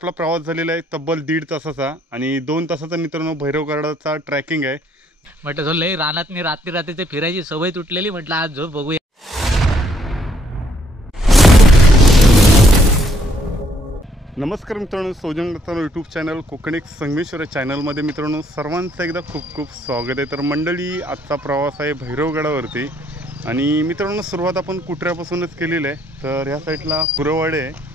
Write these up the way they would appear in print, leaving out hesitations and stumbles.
आपला प्रवास झालेला आहे तब्बल 1.5 तासाचा आणि 2 तासाचा मित्रांनो भैरवगडाचा ट्रॅकिंग आहे. म्हटलं तो लई रानात रात्री रात्रीचे फिरायची सवय तुटलेली. म्हटलं आज झोप बघूया. नमस्कार मित्रांनो, सोजंग यूट्यूब चॅनल कोकणिक संगमेश्वर चॅनलमध्ये मित्रांनो सर्वांचं एकदा खूप खूप स्वागत आहे. तर मंडळी, आजचा प्रवास आहे भैरवगडावरती आणि मित्रांनो सुरुवात आपण कुटऱ्यापासूनच केलेली आहे. तर ह्या साईडला कुरवाडे आहे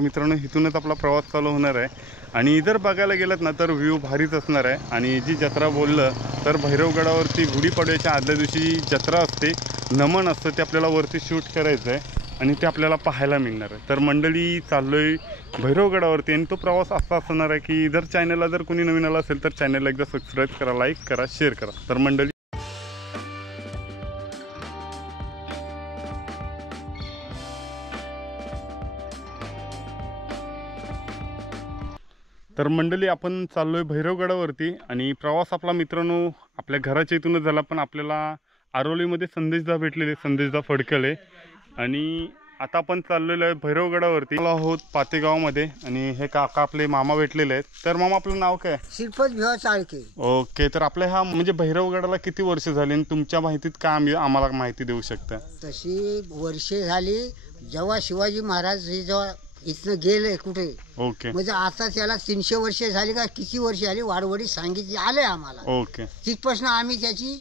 मित्रांनो, इथूनच आपला प्रवास चालू होणार आहे. आणि जर बघायला गेलात ना तर व्ह्यू भारीच असणार आहे. आणि जी जत्रा बोललं तर भैरवगडावरती गुढीपाडव्याच्या आदल्या दिवशी जत्रा असते, नमन असतं, ते आपल्याला वरती शूट करायचं आहे आणि ते आपल्याला पाहायला मिळणार आहे. तर मंडळी चाललो आहे भैरवगडावरती आणि तो प्रवास असा असणार आहे की जर चॅनलला जर कोणी नवीन आला असेल तर चॅनलला एकदा सबस्क्राईब करा, लाईक करा, शेअर करा. तर मंडळी आपण चाललो आहे भैरवगडावरती आणि प्रवास आपला मित्रांनो आपल्या घराच्या इथूनच झाला, पण आपल्याला आरोलीमध्ये संदेशदा भेटलेले, संदेशदा फडकले. आणि आता आपण चाललेलो आहे भैरवगडावरती आहोत पातेगावमध्ये आणि हे काका आपले मामा भेटलेले आहेत. तर मामा आपलं नाव काय? श्रीपद भिवा चाळके. ओके, तर आपल्या हा म्हणजे भैरवगडाला किती वर्ष झाली आणि तुमच्या माहितीत काय आम्हाला माहिती देऊ शकता? तशी वर्षे झाली जेव्हा शिवाजी महाराज हे जेव्हा इथनं गेले कुठे, ओके, म्हणजे आता त्याला 300 वर्षे झाली का किती वर्षे झाली वाडवडी सांगितली आले आम्हाला. ओके, तिथपासून आम्ही त्याची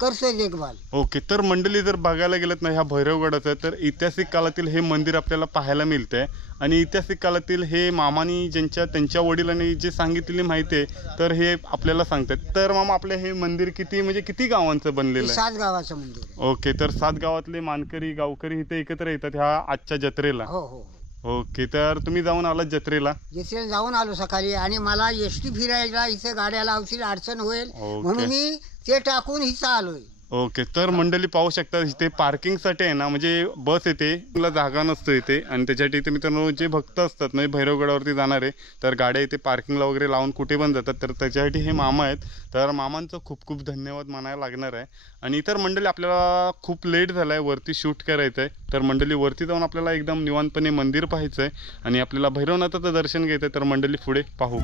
करतोय देखभाल. ओके. तर मंडळी जर बघायला गेलं ना ह्या भैरवगडाचं, तर ऐतिहासिक काळातील हे मंदिर आपल्याला पाहायला मिळतंय आणि ऐतिहासिक काळातील हे मामानी त्यांच्या वडिलांनी जे सांगितलेली माहिती आहे तर हे आपल्याला सांगतात. तर मामा आपलं हे मंदिर किती गावांचं बनलेलं आहे? 7 गावाचं मंदिर आहे. ओके, तर 7 गावातले मानकरी गावकरी इथे एकत्र येतात ह्या आजच्या जत्रेला. हो हो. ओके, तर तुम्ही जाऊन आलात जत्रेला? जत्रेला जाऊन आलो सकाळी आणि मला एसटी फिरायला इथे गाड्या लावतील अडचण होईल म्हणून मी ते टाकून इथं आलोय. ओके, तर मंडळी पाहू शकता इथे पार्किंगसाठी आहे ना, म्हणजे बस येते, तुला जागा नसतो इथे आणि त्याच्यासाठी इथे मित्रांनो जे भक्त असतात म्हणजे भैरवगडावरती जाणारे तर गाड्या इथे पार्किंगला वगैरे लावून कुठे पण जातात. तर त्याच्यासाठी हे मामा आहेत. तर मामांचं खूप खूप धन्यवाद मानायला लागणार आहे. आणि इतर मंडळी आपल्याला खूप लेट झाला आहे, वरती शूट करायचं आहे. तर मंडळी वरती जाऊन आपल्याला एकदम निवांतपणे मंदिर पाहायचं आहे आणि आपल्याला भैरवनाथाचं दर्शन घ्यायचं आहे. तर मंडळी पुढे पाहू.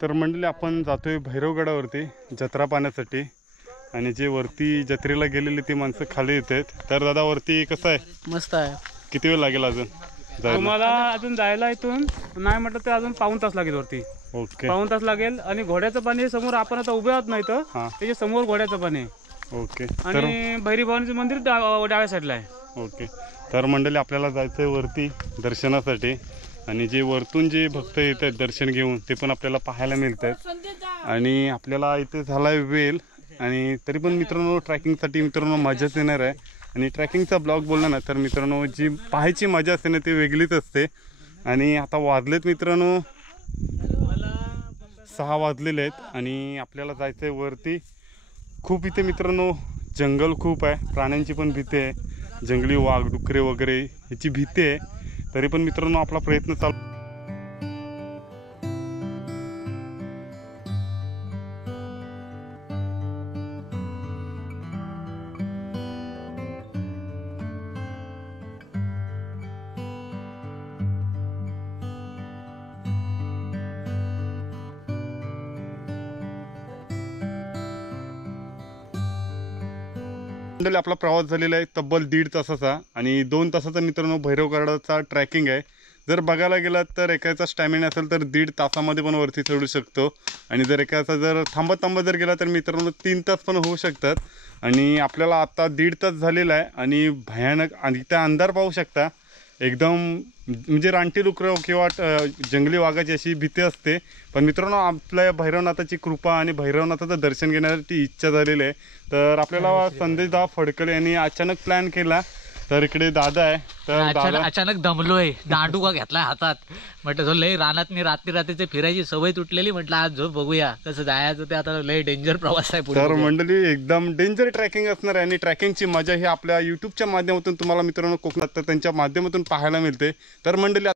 तर मंडळी आपण जातोय भैरवगडावरती जत्रा पाहण्यासाठी आणि जे वरती जत्रेला गेलेली ती माणसं खाली येतात. तर दादा वरती कसं आहे? मस्त आहे. किती वेळ लागेल अजून जायला? तुम्हाला अजून जायला इथून नाही म्हटलं तर अजून पाऊण तास लागेल वरती. ओके, पाऊण तास लागेल. आणि घोड्याचं पाणी समोर आपण आता उभे आहोत नाही तर त्याच्या समोर घोड्याचं पाणी आहे. ओके, आणि भैरी भवानीचं मंदिर डाव्या साईडला आहे. ओके, तर मंडळी आपल्याला जायचंय वरती दर्शनासाठी आणि जे वरतून जे भक्त येत आहेत दर्शन घेऊन ते पण आपल्याला पाहायला मिळत आहेत. आणि आपल्याला इथे झाला आहे वेळ आणि तरी पण मित्रांनो ट्रॅकिंगसाठी मित्रांनो मजाच येणार आहे. आणि ट्रॅकिंगचा ब्लॉग बोलला ना तर मित्रांनो जी पाहायची मजा असते ना ती वेगळीच असते. आणि आता वाजलेत मित्रांनो 6 वाजलेले आहेत आणि आपल्याला जायचं आहे वरती. खूप इथे मित्रांनो जंगल खूप आहे, प्राण्यांची पण भीती आहे, जंगली वाघ डुकरे वगैरे ह्याची भीती आहे. तरी पण मित्रांनो आपला प्रयत्न चालू. मंडळी आपला प्रवास झालेला आहे तब्बल 1.5 तासाचा आणि 2 तासाचा मित्रांनो भैरवगडाचा ट्रॅकिंग आहे. जर बघायला गेलात तर एकाचा स्टॅमिना असेल तर 1.5 तासामध्ये पण वरती चढू शकतो आणि जर एकाचा जर थांबत जर गेला तर मित्रांनो 3 तास पण होऊ शकतात. आणि आपल्याला आता 1.5 तास झालेला आहे आणि भयानक आणि त्या अंधार पाहू शकता एकदम म्हणजे रानटी डुकरं किंवा जंगली वाघाची अशी भीती असते. पण मित्रांनो आपल्या भैरवनाथाची कृपा आणि भैरवनाथाचं दर्शन घेण्याची इच्छा झालेली आहे. तर आपल्याला संदेशदा फडकले यांनी अचानक प्लॅन केला. तर इकडे दादा आहे. तर दादा अचानक दमलोय, दांडुका घेतलाय हातात. म्हटलं लय रानातनी रात्रीचे फिरायची सवय तुटलेली. म्हटलं आज झोप बघूया कसं जायचं ते. आता लय डेंजर प्रवास आहे पुढे. तर मंडळी एकदम डेंजर ट्रॅकिंग असणार आहे आणि ट्रॅकिंगची मजा ही आपल्या यूट्यूबच्या माध्यमातून तुम्हाला मित्रांनो कोकणात तर त्यांच्या माध्यमातून पाहायला मिळते. तर मंडळी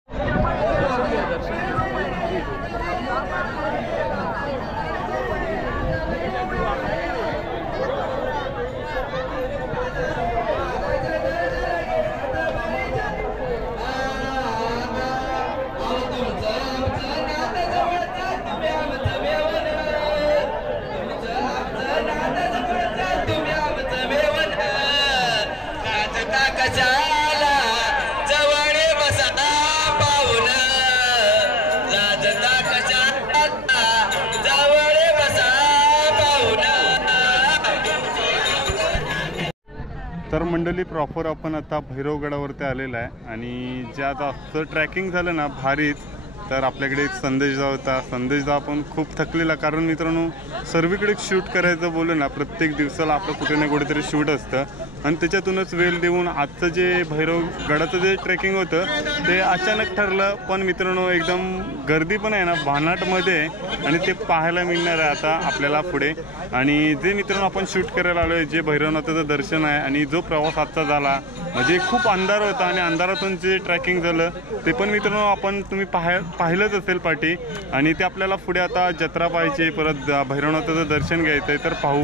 तर मंडळी प्रॉपर आपण आता भैरवगडावरती आलेलं आहे आणि जे आता असं ट्रॅकिंग झालं ना भारीच. तर आपल्याकडे एक संदेशदा होता. संदेशदा आपण खूप थकलेला कारण मित्रांनो सर्वीकडे शूट करायचं बोललं ना प्रत्येक दिवसाला आपलं कुठे ना कुठेतरी शूट असतं आणि त्याच्यातूनच वेळ देऊन आजचं जे भैरवगडाचं जे ट्रेकिंग होतं ते अचानक ठरलं. पण मित्रांनो एकदम गर्दी पण आहे ना भानाटमध्ये आणि ते पाहायला मिळणार आहे आता आपल्याला पुढे. आणि जे मित्रांनो आपण शूट करायला आलो आहे जे भैरवनाथाचं दर्शन आहे आणि जो प्रवास आजचा झाला म्हणजे खूप अंधार होता आणि अंधारातून जे ट्रॅकिंग झालं ते पण मित्रांनो आपण तुम्ही पाहिलंच असेल पाठी. आणि ते आपल्याला पुढे आता जत्रा पाहायची परत भैरवनाथाचं दर्शन घ्यायचं आहे. तर पाहू.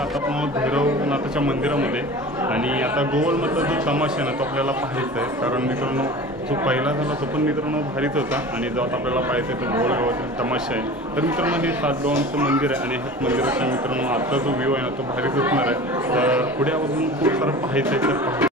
आता आपण भैरवनाथाच्या मंदिरामध्ये आणि आता गोवलमधला जो तमाशा ना तो आपल्याला पाहायचा आहे. कारण मित्रांनो जो पहिला झाला तो पण मित्रांनो भारीच होता आणि जो आता आपल्याला पाहायचा आहे तो गोवलगावाचा तमाशा आहे. तर मित्रांनो हे 7 गावांचं मंदिर आहे आणि ह्याच मंदिराच्या मित्रांनो आता जो व्ह्यू आहे ना तो भारीच असणार आहे. तर पुढे अजून खूप सारं पाहायचं आहे. तर पाहू.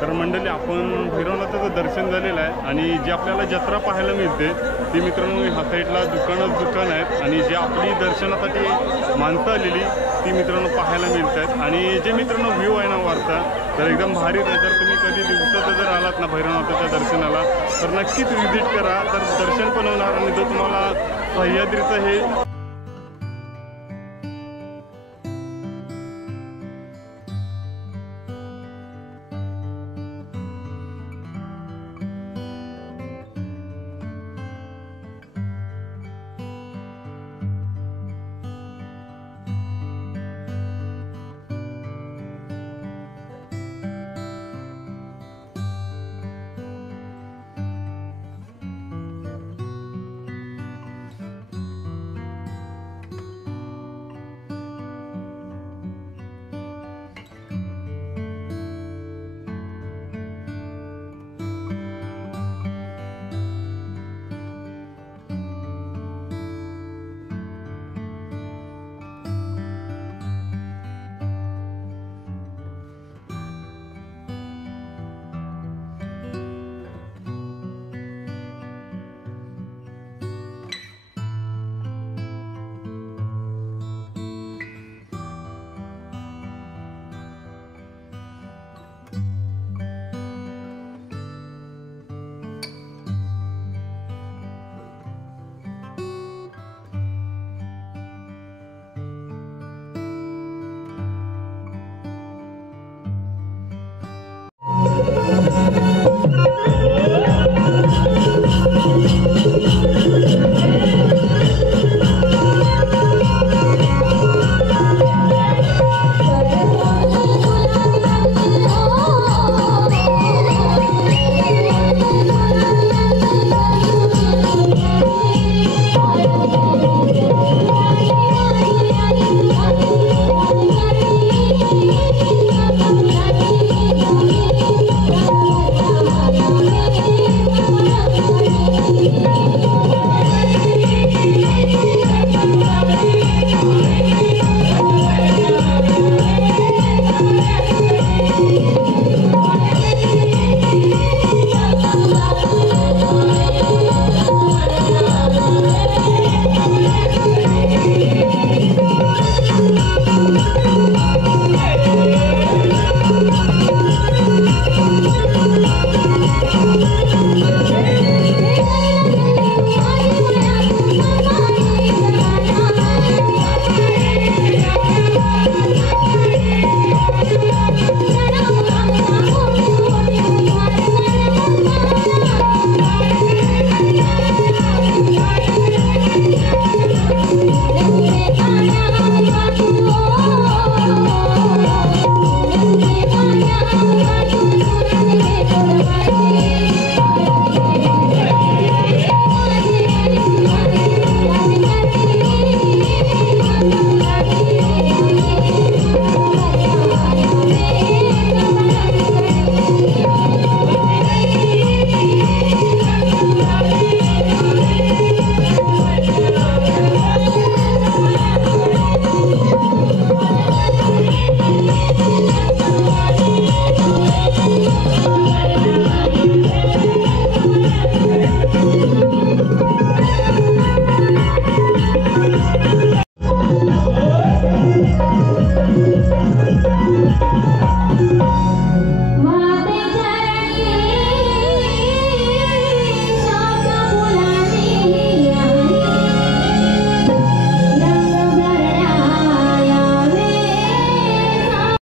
तर मंडळी आपण भैरवनाथाचं दर्शन झालेलं आहे आणि जी आपल्याला जत्रा पाहायला मिळते ती मित्रांनो ह्या साईडला दुकान आहेत आणि जे आपली दर्शनासाठी माणसं आलेली ती मित्रांनो पाहायला मिळत आहेत आणि जे मित्रांनो व्ह्यू आहे ना वरचा तर एकदम भारीच आहे. जर तुम्ही कधी दिवसाचं जर आलात ना भैरवनाथाच्या दर्शनाला तर नक्कीच व्हिजिट करा, तर दर्शन पण होणार आणि जो तुम्हाला सह्याद्रीचं हे